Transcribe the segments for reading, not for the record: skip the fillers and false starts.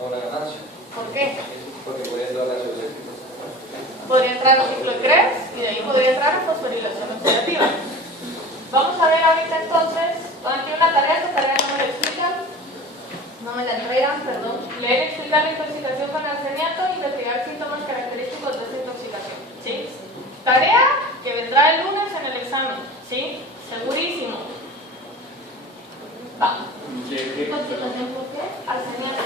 a una ganancia. ¿Por qué? Porque podría entrar a la ciudad. Podría entrar al ciclo de Krebs y de ahí podría entrar a fosforilación oxidativa. Vamos a ver ahorita entonces, aquí una tarea, esta tarea no me la explican, no me la entregan, perdón. Leer y explicar la intoxicación con arseniato e investigar síntomas característicos de esta intoxicación. ¿Sí? Tarea que vendrá el lunes en el examen. ¿Sí? Segurísimo. Va. ¿Intoxicación por qué? Arseniato.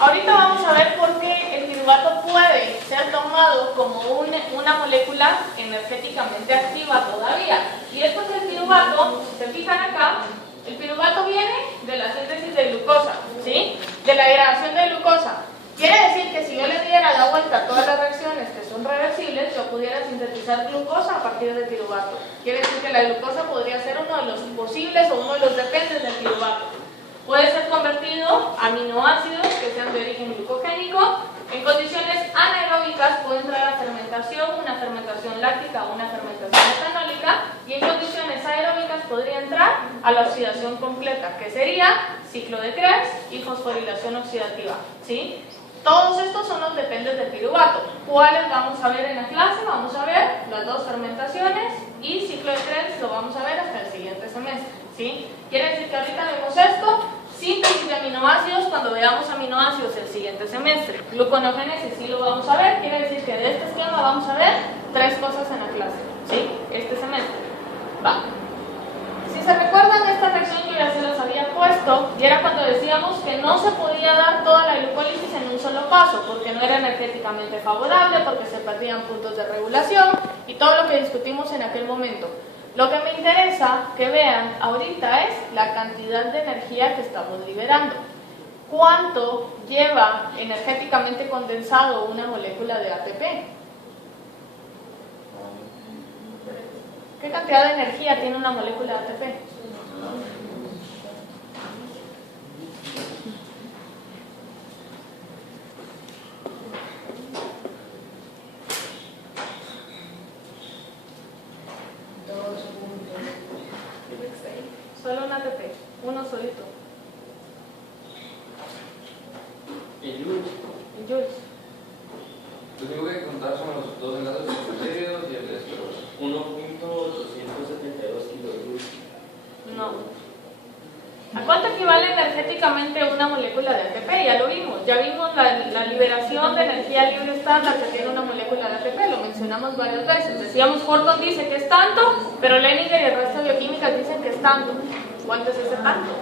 Ahorita vamos a ver por qué el piruvato puede ser tomado como una molécula energéticamente activa todavía. Y es porque el piruvato, si se fijan acá, el piruvato viene de la síntesis de glucosa, ¿sí? De la degradación de glucosa. Quiere decir que si yo le diera la vuelta a todas las reacciones que son reversibles, yo pudiera sintetizar glucosa a partir del piruvato. Quiere decir que la glucosa podría ser uno de los posibles o uno de los dependentes del piruvato. Puede ser convertido a aminoácidos que sean de origen glucogénico. En condiciones anaeróbicas puede entrar a fermentación, una fermentación láctica o una fermentación etanólica, y en condiciones aeróbicas podría entrar a la oxidación completa, que sería ciclo de Krebs y fosforilación oxidativa, ¿sí? Todos estos son los dependes del piruvato. ¿Cuáles vamos a ver en la clase? Vamos a ver las dos fermentaciones y ciclo de Krebs lo vamos a ver hasta el siguiente semestre, ¿sí? Quiere decir que ahorita vemos esto, síntesis de aminoácidos cuando veamos aminoácidos el siguiente semestre. Gluconeogénesis sí lo vamos a ver, quiere decir que de este esquema vamos a ver 3 cosas en la clase, ¿sí? Este semestre. Va. Si se recuerdan, esta reacción yo ya se las había puesto y era cuando decíamos que no se podía dar toda la glucólisis en un solo paso porque no era energéticamente favorable, porque se perdían puntos de regulación y todo lo que discutimos en aquel momento. Lo que me interesa que vean ahorita es la cantidad de energía que estamos liberando. ¿Cuánto lleva energéticamente condensado una molécula de ATP? ¿Qué cantidad de energía tiene una molécula de ATP? Solo un ATP, uno solito. En joules. En joules. Yo tengo que contar son los dos enlaces secundarios y el resto. 1.272 kilojoules. No. ¿A cuánto equivale energéticamente una molécula de ATP? Ya lo vimos. Ya vimos la liberación de energía libre estándar que tiene una molécula de ATP. Lo mencionamos varias veces. Decíamos, Horton dice que es tanto, pero Leninger y el resto de bioquímicas dicen que es tanto. ¿Cuánto es ese tanto?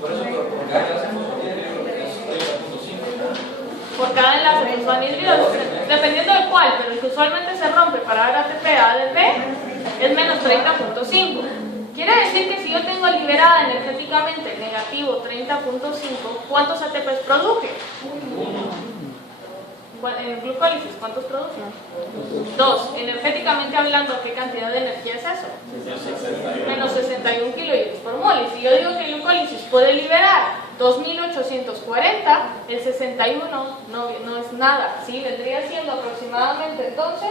Por eso, por cada clase fosfolídrico es 30.5. Por cada enlace fosfanhídrido, dependiendo de cuál, pero el que usualmente se rompe para dar ATP a ADP es menos 30.5. Quiere decir que si yo tengo liberada energéticamente negativo 30.5, ¿cuántos ATPs produje? En glucólisis, ¿cuántos produce? 2. Energéticamente hablando, ¿qué cantidad de energía es eso? Menos 61 kilojoules por mol. Y si yo digo que glucólisis puede liberar 2840, el 61 no es nada, ¿sí? Vendría siendo aproximadamente entonces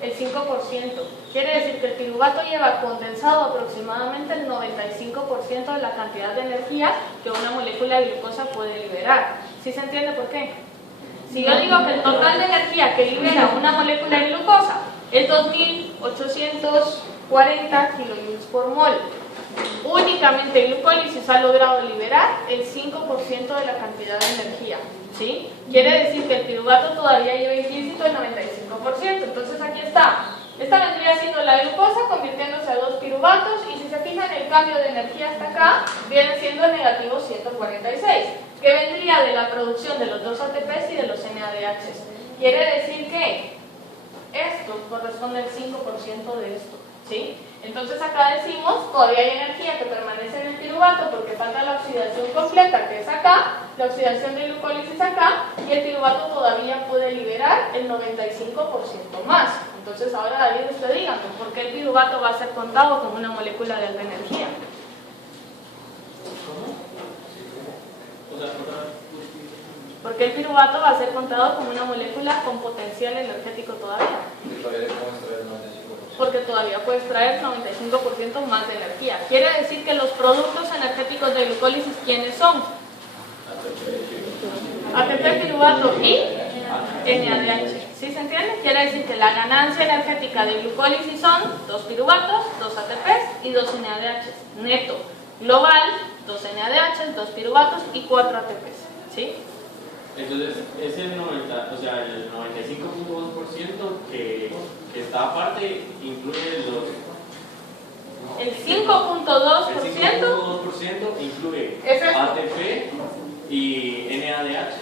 el 5%. Quiere decir que el piruvato lleva condensado aproximadamente el 95% de la cantidad de energía que una molécula de glucosa puede liberar. ¿Sí se entiende por qué? Si yo digo que el total de energía que libera una molécula de glucosa es 2840 kilojoules por mol, únicamente glucólisis ha logrado liberar el 5% de la cantidad de energía, ¿sí? Quiere decir que el piruvato todavía lleva implícito el 95%. Entonces aquí está. Esta vendría siendo la glucosa convirtiéndose a 2 piruvatos, y si se fijan el cambio de energía hasta acá viene siendo negativo 146, que vendría de la producción de los 2 ATPs y de los NADHs. Quiere decir que esto corresponde al 5% de esto, ¿sí? Entonces acá decimos, todavía hay energía que permanece en el piruvato porque falta la oxidación completa, que es acá, la oxidación de glucólisis acá, y el piruvato todavía puede liberar el 95% más. Entonces ahora, David, usted dígame, ¿por qué el piruvato va a ser contado como una molécula de alta energía? ¿Por qué el piruvato va a ser contado como una molécula con potencial energético todavía? Todavía le podemos extraer el 95%. porque todavía puede extraer 95% más de energía. Quiere decir que los productos energéticos de glucólisis, ¿quiénes son? ATP, piruvato y NADH. ¿Sí se entiende? Quiere decir que la ganancia energética de glucólisis son 2 piruvatos, 2 ATPs y 2 NADH. Neto. Global, 2 NADH, 2 piruvatos y 4 ATPs. ¿Sí? Entonces, ese 90, o sea, el 95.2% que está aparte incluye los... El 5.2% El 5.2% incluye es esto. ATP y NADH.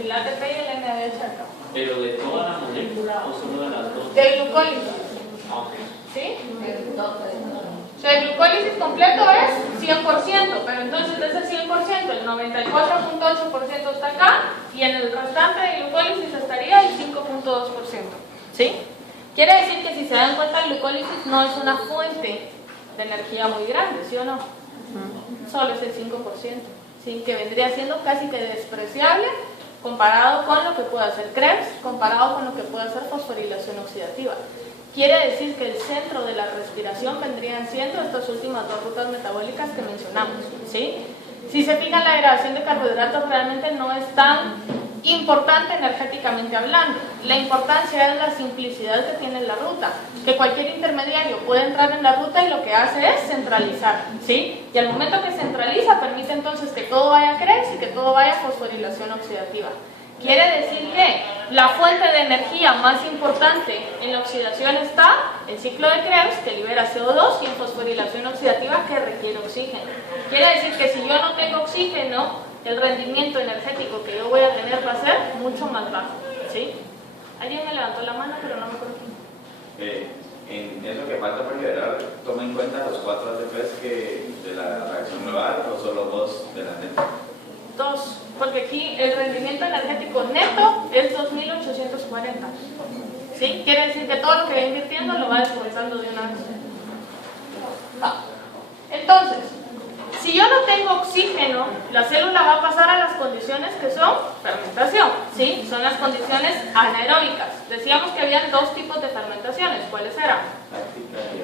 El ATP y el NADH acá. ¿Pero de toda la molécula o solo de las dos? De glucólisis. Ah, ok. ¿Sí? O sea, el glucólisis completo es 100%, pero entonces de ese 100%, el 94.8% está acá y en el restante de glucólisis estaría el 5.2%. ¿Sí? Quiere decir que si se dan cuenta, el glucólisis no es una fuente de energía muy grande, ¿sí o no? Solo es el 5%, ¿sí? Que vendría siendo casi que despreciable comparado con lo que puede hacer Krebs, comparado con lo que puede hacer fosforilación oxidativa. Quiere decir que el centro de la respiración vendrían siendo estas últimas dos rutas metabólicas que mencionamos, ¿sí? Si se fijan, la degradación de carbohidratos realmente no es tan importante energéticamente hablando. La importancia es la simplicidad que tiene la ruta, que cualquier intermediario puede entrar en la ruta y lo que hace es centralizar, ¿sí? Y al momento que centraliza, permite entonces que todo vaya a Krebs y que todo vaya a fosforilación oxidativa. Quiere decir que la fuente de energía más importante en la oxidación está el ciclo de Krebs, que libera CO2, y en fosforilación oxidativa, que requiere oxígeno. Quiere decir que si yo no tengo oxígeno, el rendimiento energético que yo voy a tener va a ser mucho más bajo, ¿sí? Alguien me levantó la mano, pero no me acuerdo quién. En eso que falta por liberar, toma en cuenta los 4 ATPs de la reacción global o solo 2 de la neta. 2, porque aquí el rendimiento energético neto es 2840. ¿Sí? Quiere decir que todo lo que va invirtiendo lo va descontando de una vez. Va. Entonces, si yo no tengo oxígeno, la célula va a pasar a las condiciones que son fermentación, ¿sí? Son las condiciones anaeróbicas. Decíamos que habían dos tipos de fermentaciones. ¿Cuáles eran?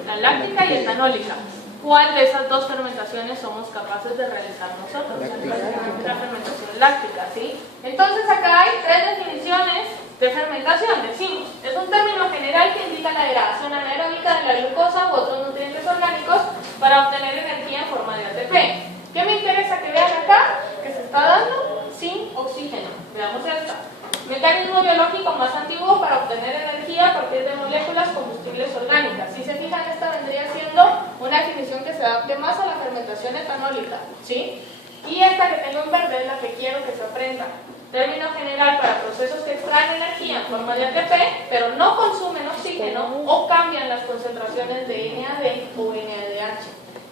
La láctica y etanólica. ¿Cuál de esas dos fermentaciones somos capaces de realizar nosotros? La fermentación láctica, ¿sí? Entonces acá hay 3 definiciones de fermentación, decimos. Es un término general que indica la degradación anaeróbica de la glucosa u otros nutrientes orgánicos para obtener energía en forma de ATP. ¿Qué me interesa que vean acá? Que se está dando sin oxígeno. Veamos esta. Mecanismo biológico más antiguo para obtener energía a partir de moléculas combustibles orgánicas. Si se fijan, esta vendría siendo una definición que se adapte más a la fermentación etanólica, ¿sí? Y esta que tengo en verde es la que quiero que se aprenda. Término general para procesos que extraen energía en forma de ATP, pero no consumen oxígeno o cambian las concentraciones de NAD o NADH.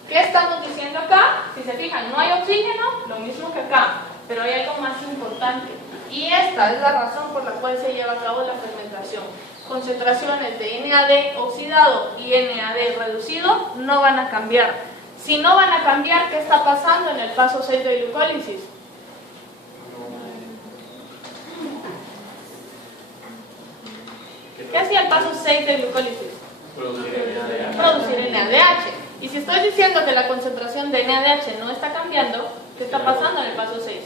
¿Qué estamos diciendo acá? Si se fijan, no hay oxígeno, lo mismo que acá, pero hay algo más importante. Y esta es la razón por la cual se lleva a cabo la fermentación. Concentraciones de NAD oxidado y NAD reducido no van a cambiar. Si no van a cambiar, ¿qué está pasando en el paso 6 de glucólisis? ¿Qué hacía el paso 6 de glucólisis? Producir NADH. Y si estoy diciendo que la concentración de NADH no está cambiando, ¿qué está pasando en el paso 6?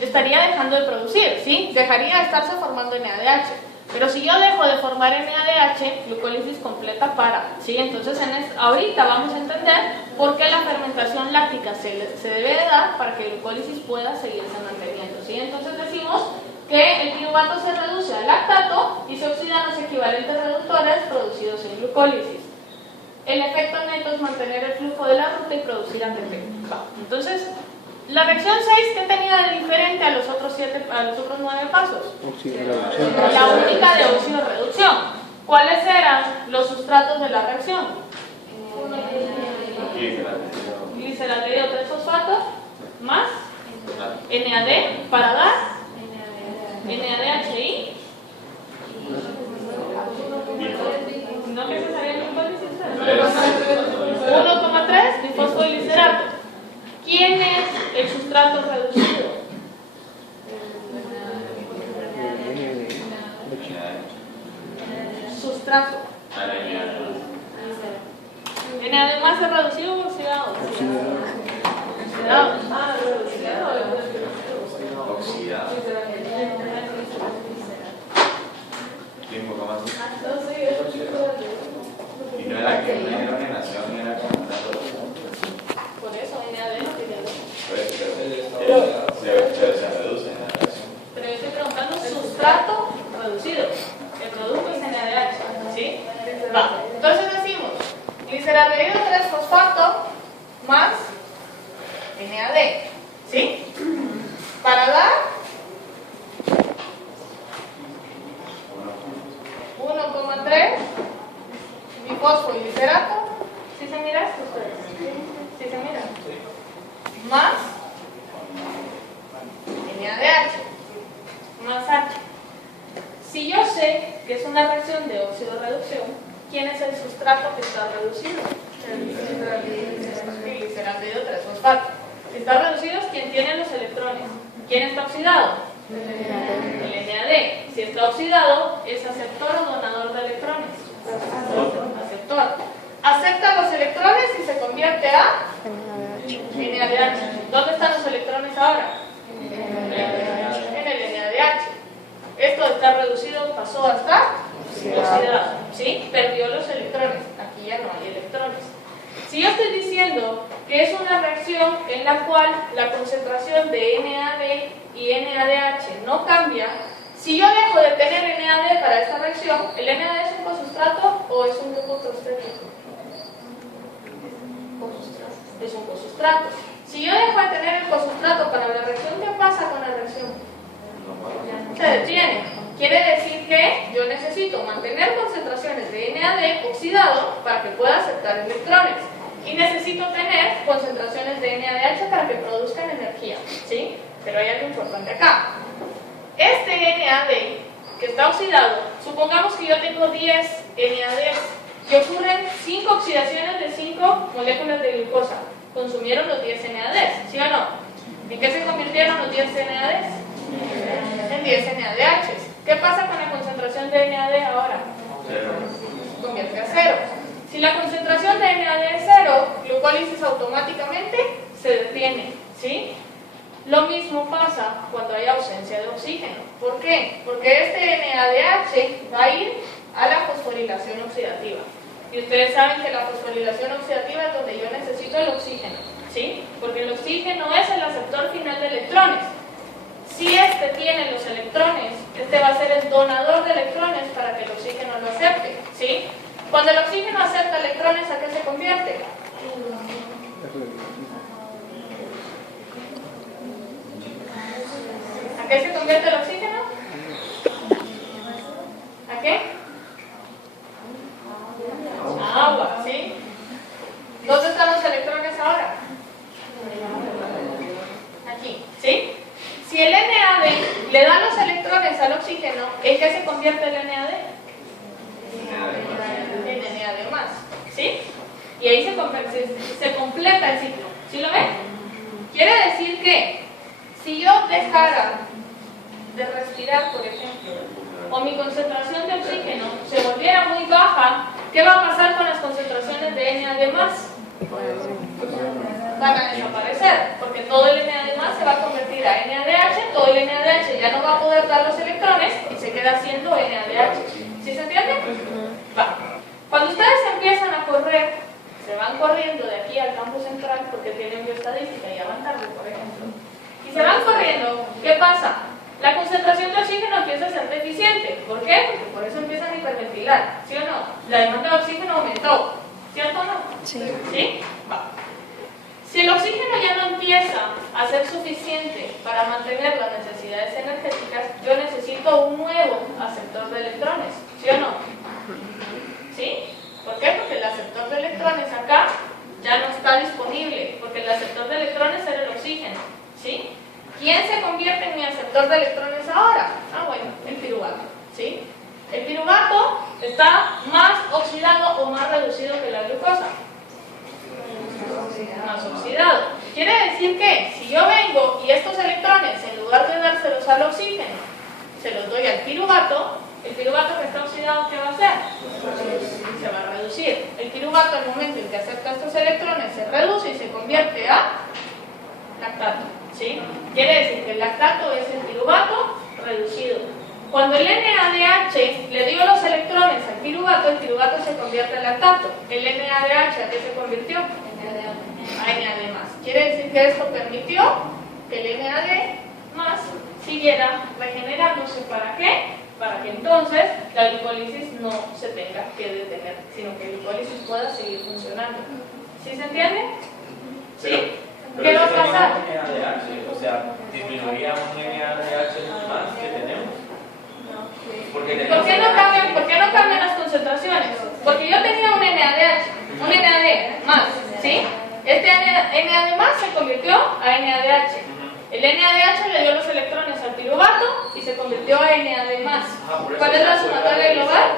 Estaría dejando de producir, ¿sí? Dejaría de estarse formando NADH. Pero si yo dejo de formar NADH, glucólisis completa para, ¿sí? Entonces ahorita vamos a entender por qué la fermentación láctica se debe de dar para que glucólisis pueda seguirse manteniendo, ¿sí? Entonces decimos que el piruvato se reduce a lactato y se oxidan los equivalentes reductores producidos en glucólisis. El efecto neto es mantener el flujo de la ruta y producir ATP. Entonces, la reacción 6, ¿qué tenía de diferente a los otros 9 pasos? La única de oxidorreducción. ¿Cuáles eran los sustratos de la reacción? Gliceraldehído 3-fosfato más NAD para dar NADHI. ¿No que se sabía el glucólisis? 1,3 bifosfoglicerato. ¿Quién es el sustrato reducido? Sustrato. más es reducido o oxidado? Oxidado. Ah, reducido. Oxidado. ¿Quién un poco más? Y no era que no era una nación, era como una producción. Por eso, NAD no tiene dos. Pero se reduce en la reacción. Pero yo estoy preguntando sustrato reducido. El producto es NADH, ¿sí? Va. Entonces decimos gliceraldehído 3-fosfato más NAD, ¿sí? Para dar 1,3 bifosfoglicerato. ¿Sí se mira esto ustedes? ¿Sí se mira? Más NADH más H. Si yo sé que es una reacción de óxido-reducción, ¿quién es el sustrato que está reducido? El gliceraldehído 3-fosfato. Si está reducido es quien tiene los electrones. ¿Quién está oxidado? El NAD. Si está oxidado, ¿es aceptor o donador de electrones? Aceptor. Acepta los electrones y se convierte a NADH. ¿Dónde están los electrones ahora? En el NADH. Esto de estar reducido pasó a estar oxidado, ¿sí? Perdió los electrones. Aquí ya no hay electrones. Si yo estoy diciendo que es una reacción en la cual la concentración de NAD y NADH no cambia, si yo dejo de tener NAD para esta reacción, ¿el NAD es un cosustrato o es un grupo prostético? Es un cosustrato. Si yo dejo de tener el cosustrato para la reacción, ¿qué pasa con la reacción? Se detiene. Quiere decir que yo necesito mantener concentraciones de NAD oxidado para que pueda aceptar electrones. Y necesito tener concentraciones de NADH para que produzcan energía, ¿sí? Pero hay algo importante acá. Este NAD que está oxidado, supongamos que yo tengo 10 NADs y ocurren 5 oxidaciones de 5 moléculas de glucosa. Consumieron los 10 NADs, ¿sí o no? ¿En qué se convirtieron los 10 NADs? En 10 NADHs. ¿Qué pasa con la concentración de NAD ahora? Se convierte a 0. Si la concentración de NAD es 0, glucólisis automáticamente se detiene, ¿sí? Lo mismo pasa cuando hay ausencia de oxígeno. ¿Por qué? Porque este NADH va a ir a la fosforilación oxidativa. Y ustedes saben que la fosforilación oxidativa es donde yo necesito el oxígeno, ¿sí? Porque el oxígeno es el aceptor final de electrones. Si este tiene los electrones, este va a ser el donador de electrones para que el oxígeno lo acepte, ¿sí? Cuando el oxígeno acepta electrones, ¿a qué se convierte? ¿A qué se convierte el oxígeno? ¿A qué? A agua, ¿sí? ¿Dónde están los electrones ahora? Aquí, ¿sí? Si el NAD le da los electrones al oxígeno, ¿en qué se convierte el NAD? En NAD más, ¿sí? Y ahí se completa el ciclo. ¿Sí lo ven? Quiere decir que si yo dejara de respirar, por ejemplo, o mi concentración de oxígeno se volviera muy baja, ¿qué va a pasar con las concentraciones de NAD más? Van a desaparecer, porque todo el NAD+ se va a convertir a NADH, todo el NADH ya no va a poder dar los electrones y se queda siendo NADH. ¿Sí se entiende? Va. Cuando ustedes empiezan a correr, se van corriendo de aquí al campo central porque tienen bioestadística y ya van tarde, por ejemplo, y se van corriendo, ¿qué pasa? La concentración de oxígeno empieza a ser deficiente. ¿Por qué? Porque por eso empiezan a hiperventilar, ¿sí o no? La demanda de oxígeno aumentó, ¿cierto o no? Sí. ¿Sí? Va. Si el oxígeno ya no empieza a ser suficiente para mantener las necesidades energéticas, yo necesito un nuevo aceptor de electrones, ¿sí o no? ¿Sí? ¿Por qué? Porque el aceptor de electrones acá ya no está disponible, porque el aceptor de electrones era el oxígeno, ¿sí? ¿Quién se convierte en mi aceptor de electrones ahora? Ah, bueno, el piruvato, ¿sí? El piruvato está más oxidado o más reducido que la glucosa. Más oxidado. Quiere decir que si yo vengo y estos electrones, en lugar de dárselos al oxígeno, se los doy al piruvato, el piruvato que está oxidado, ¿qué va a hacer? Se va a reducir. reducir. El piruvato al momento en que acepta estos electrones se reduce y se convierte a lactato, ¿sí? Quiere decir que el lactato es el piruvato reducido. Cuando el NADH le dio los electrones al piruvato, el piruvato se convierte en lactato. ¿El NADH a qué se convirtió? A NAD+. Quiere decir que esto permitió que el NAD+ siguiera regenerándose. ¿Para qué? Para que entonces la glicólisis no se tenga que detener, sino que la glicólisis pueda seguir funcionando. ¿Sí se entiende? ¿Sí? ¿Qué va a pasar? NADH, o sea, disminuiría un NADH más que tenemos. ¿Por qué no cambian las concentraciones? Porque yo tenía un NADH, un NAD+, ¿sí? Este NAD+ se convirtió a NADH. El NADH le dio los electrones al piruvato y se convirtió a NAD+. ¿Cuál es la sumatoria global?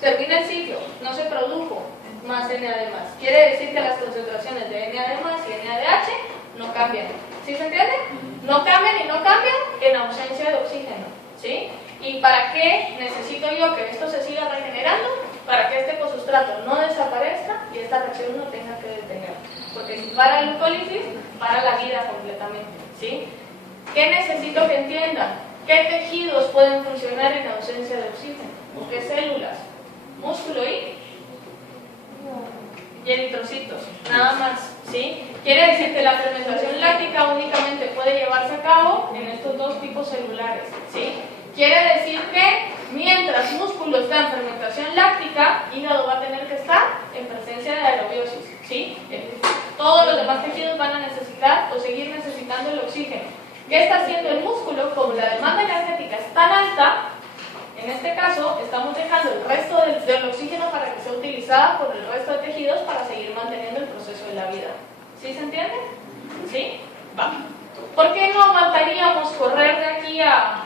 Termina el ciclo, no se produjo más NAD+. Quiere decir que las concentraciones de NAD+ y NADH no cambian. ¿Sí se entiende? No cambian y no cambian en ausencia de oxígeno, ¿sí? ¿Y para qué necesito yo que esto se siga regenerando? Para que este ecosustrato no desaparezca y esta reacción no tenga que detener. Porque si para la glucólisis, para la vida completamente, ¿sí? ¿Qué necesito que entiendan? ¿Qué tejidos pueden funcionar en ausencia de oxígeno? ¿Qué células? Músculo y eritrocitos, nada más, ¿sí? Quiere decir que la fermentación láctica únicamente puede llevarse a cabo en estos dos tipos celulares, ¿sí? Quiere decir que mientras músculo está en fermentación láctica, hígado va a tener que estar en presencia de aerobiosis, ¿sí? Todos los demás tejidos van a necesitar o seguir necesitando el oxígeno. ¿Qué está haciendo el músculo? Como la demanda energética es tan alta, en este caso estamos dejando el resto del oxígeno para que sea utilizada por el resto de tejidos para seguir manteniendo el proceso de la vida. ¿Sí se entiende? ¿Sí? Va. ¿Por qué no aguantaríamos correr de aquí a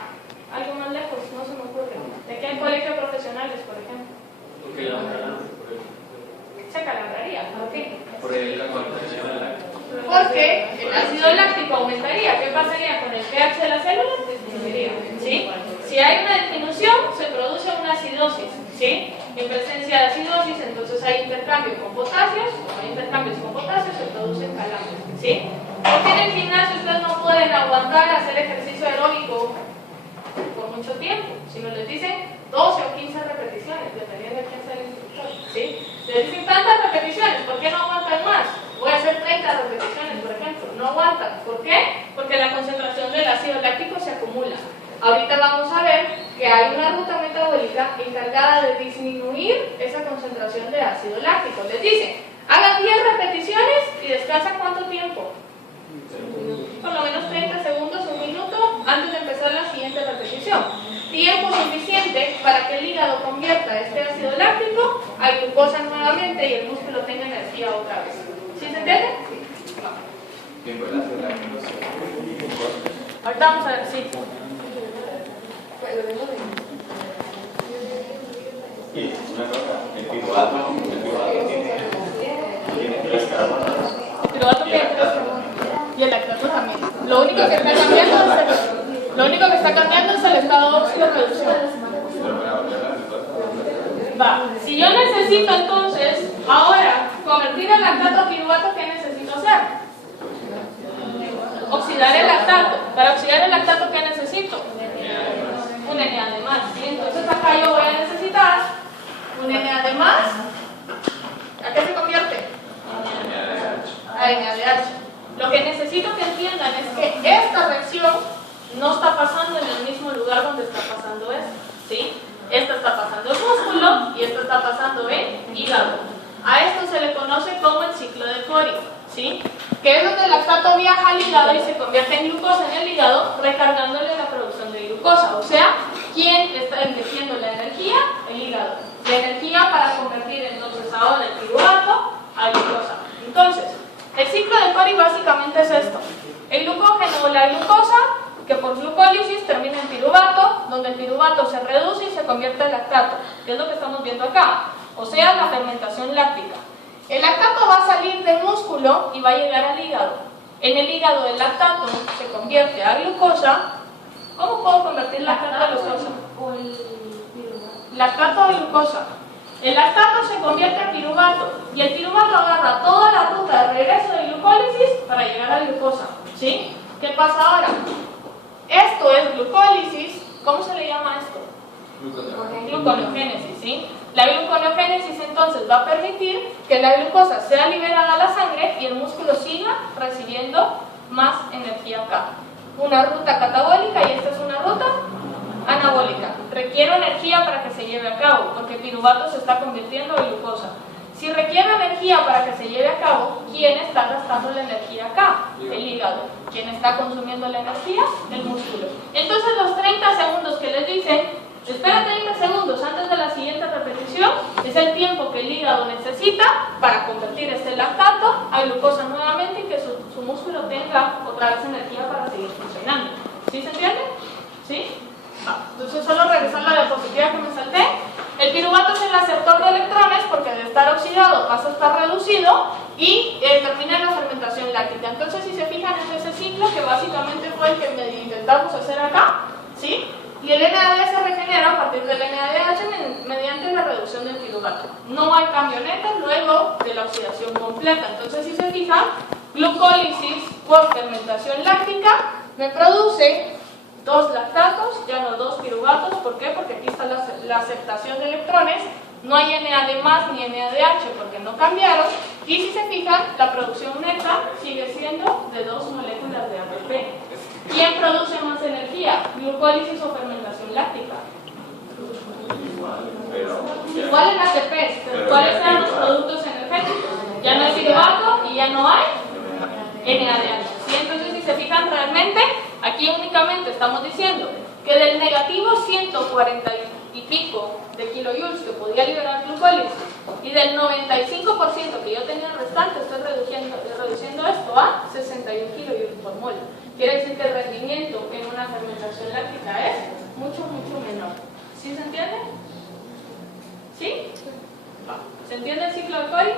algo más lejos? No se me ocurre. De aquí al colegio de profesionales, por ejemplo. Porque la Se calambraría. ¿Por qué? por el contaminación láctica. Porque el ácido láctico aumentaría. ¿Qué pasaría con el pH de las células? Disminuiría, ¿sí? Si hay una disminución, se produce una acidosis, ¿sí? En presencia de acidosis, entonces hay intercambio con potasios. Como hay intercambios con potasios, se producen calambres, ¿sí? Porque en el gimnasio ustedes no pueden aguantar hacer ejercicio aeróbico por mucho tiempo, sino les dicen 12 o 15 repeticiones, dependiendo de quién sea el instructor, ¿sí? Les dicen tantas repeticiones, ¿por qué no aguantan más? Voy a hacer 30 repeticiones, por ejemplo. No aguantan. ¿Por qué? Porque la concentración del ácido láctico se acumula. Ahorita vamos a ver que hay una ruta metabólica encargada de disminuir esa concentración de ácido láctico. Les dicen, hagan 10 repeticiones y descansan ¿cuánto tiempo? Por lo menos 30 segundos, un minuto, antes de empezar la siguiente repetición. Tiempo suficiente para que el hígado convierta este ácido láctico a glucosa nuevamente y el músculo tenga energía otra vez. ¿Sí se entiende? Tiempo el ácido láctico. Ahorita vamos a ver, sí. Y una cosa, el piruvato tiene 3 carbonos. El piruvato tiene 3 carbonos. Y el lactato también. Lo único que está cambiando es el estado óxido reducido. Va. Si yo necesito entonces, ahora, convertir el lactato a piruvato, ¿qué necesito hacer? Oxidar el lactato. Para oxidar el lactato, ¿qué necesito? Un NAD+, ¿sí? Entonces acá yo voy a necesitar un NAD+. ¿A qué se convierte? A NADH. Lo que necesito que entiendan es que esta reacción no está pasando en el mismo lugar donde está pasando esto, ¿sí? Esta está pasando en músculo y esta está pasando en hígado. A esto se le conoce como el ciclo de Cori, ¿sí? Que es donde el lactato viaja al hígado y se convierte en glucosa en el hígado, recargándole la producción de glucosa. O sea, ¿quién está metiendo la energía? El hígado. La energía para convertir entonces ahora el piruvato a glucosa. Entonces, el ciclo de Cori básicamente es esto. El glucógeno o la glucosa, que por glucólisis termina en piruvato, donde el piruvato se reduce y se convierte en lactato, que es lo que estamos viendo acá. O sea, la fermentación láctica. El lactato va a salir del músculo y va a llegar al hígado. En el hígado el lactato se convierte a glucosa. ¿Cómo puedo convertir lactato a glucosa? Lactato a glucosa. El lactato se convierte en piruvato y el piruvato agarra toda la ruta de regreso de glucólisis para llegar a glucosa. ¿Sí? ¿Qué pasa ahora? Esto es glucólisis. ¿Cómo se le llama esto? Gluconeogénesis, ¿sí? La gluconeogénesis entonces va a permitir que la glucosa sea liberada a la sangre y el músculo siga recibiendo más energía acá. Una ruta catabólica y esta es una ruta anabólica. Requiere energía para que se lleve a cabo, porque el piruvato se está convirtiendo en glucosa. Si requiere energía para que se lleve a cabo, ¿quién está gastando la energía acá? El hígado. ¿Quién está consumiendo la energía? El músculo. Entonces los 30 segundos que les dicen, espera 30 segundos antes de la siguiente repetición, es el tiempo que el hígado necesita para convertir este lactato a glucosa nuevamente y que su músculo tenga otra vez energía para seguir funcionando. ¿Sí se entiende? ¿Sí? Entonces solo regresar la diapositiva que me salté. El piruvato es el aceptor de electrones porque de estar oxidado pasa a estar reducido y termina en la fermentación láctica. Entonces si se fijan en ese ciclo que básicamente fue el que intentamos hacer acá, ¿sí? Y el NAD se regenera a partir del NADH mediante la reducción del piruvato. No hay cambio neto luego de la oxidación completa. Entonces si se fijan, glucólisis por fermentación láctica me produce 2 lactatos, ya no 2 piruvatos. ¿Por qué? Porque aquí está la aceptación de electrones. No hay NAD más ni NADH porque no cambiaron. Y si se fijan, la producción neta sigue siendo de 2 moléculas de ATP. ¿Quién produce más energía? ¿Glucólisis o fermentación láctica? Igual en ATPs, pero ¿cuáles eran los productos energéticos? Ya no hay piruvato y ya no hay NADH. ¿Sí? Entonces, si se fijan realmente, aquí únicamente estamos diciendo que del negativo 140 y pico de kilojoules que podía liberar glucólisis y del 95% que yo tenía restante, estoy reduciendo esto a 61 kilojoules por mol. Quiere decir que el rendimiento en una fermentación láctica es mucho menor. ¿Sí se entiende? ¿Sí? ¿Se entiende el ciclo de Cori?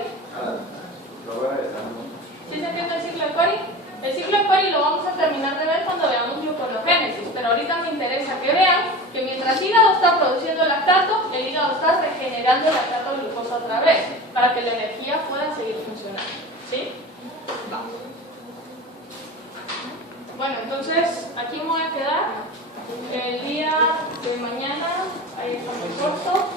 ¿Sí se entiende el ciclo de Cori? El ciclo de Cori lo vamos a terminar de ver cuando veamos gluconeogénesis, pero ahorita me interesa que vean que mientras el hígado está produciendo lactato, el hígado está regenerando el lactato a glucosa otra vez, para que la energía pueda seguir funcionando. ¿Sí? Vamos. Bueno, entonces aquí me voy a quedar. El día de mañana, ahí está muy corto.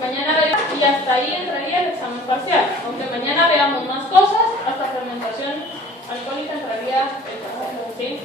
Mañana y hasta ahí entraría el examen parcial. Aunque mañana veamos más cosas, hasta fermentación alcohólica entraría el parcial. ¿Sí?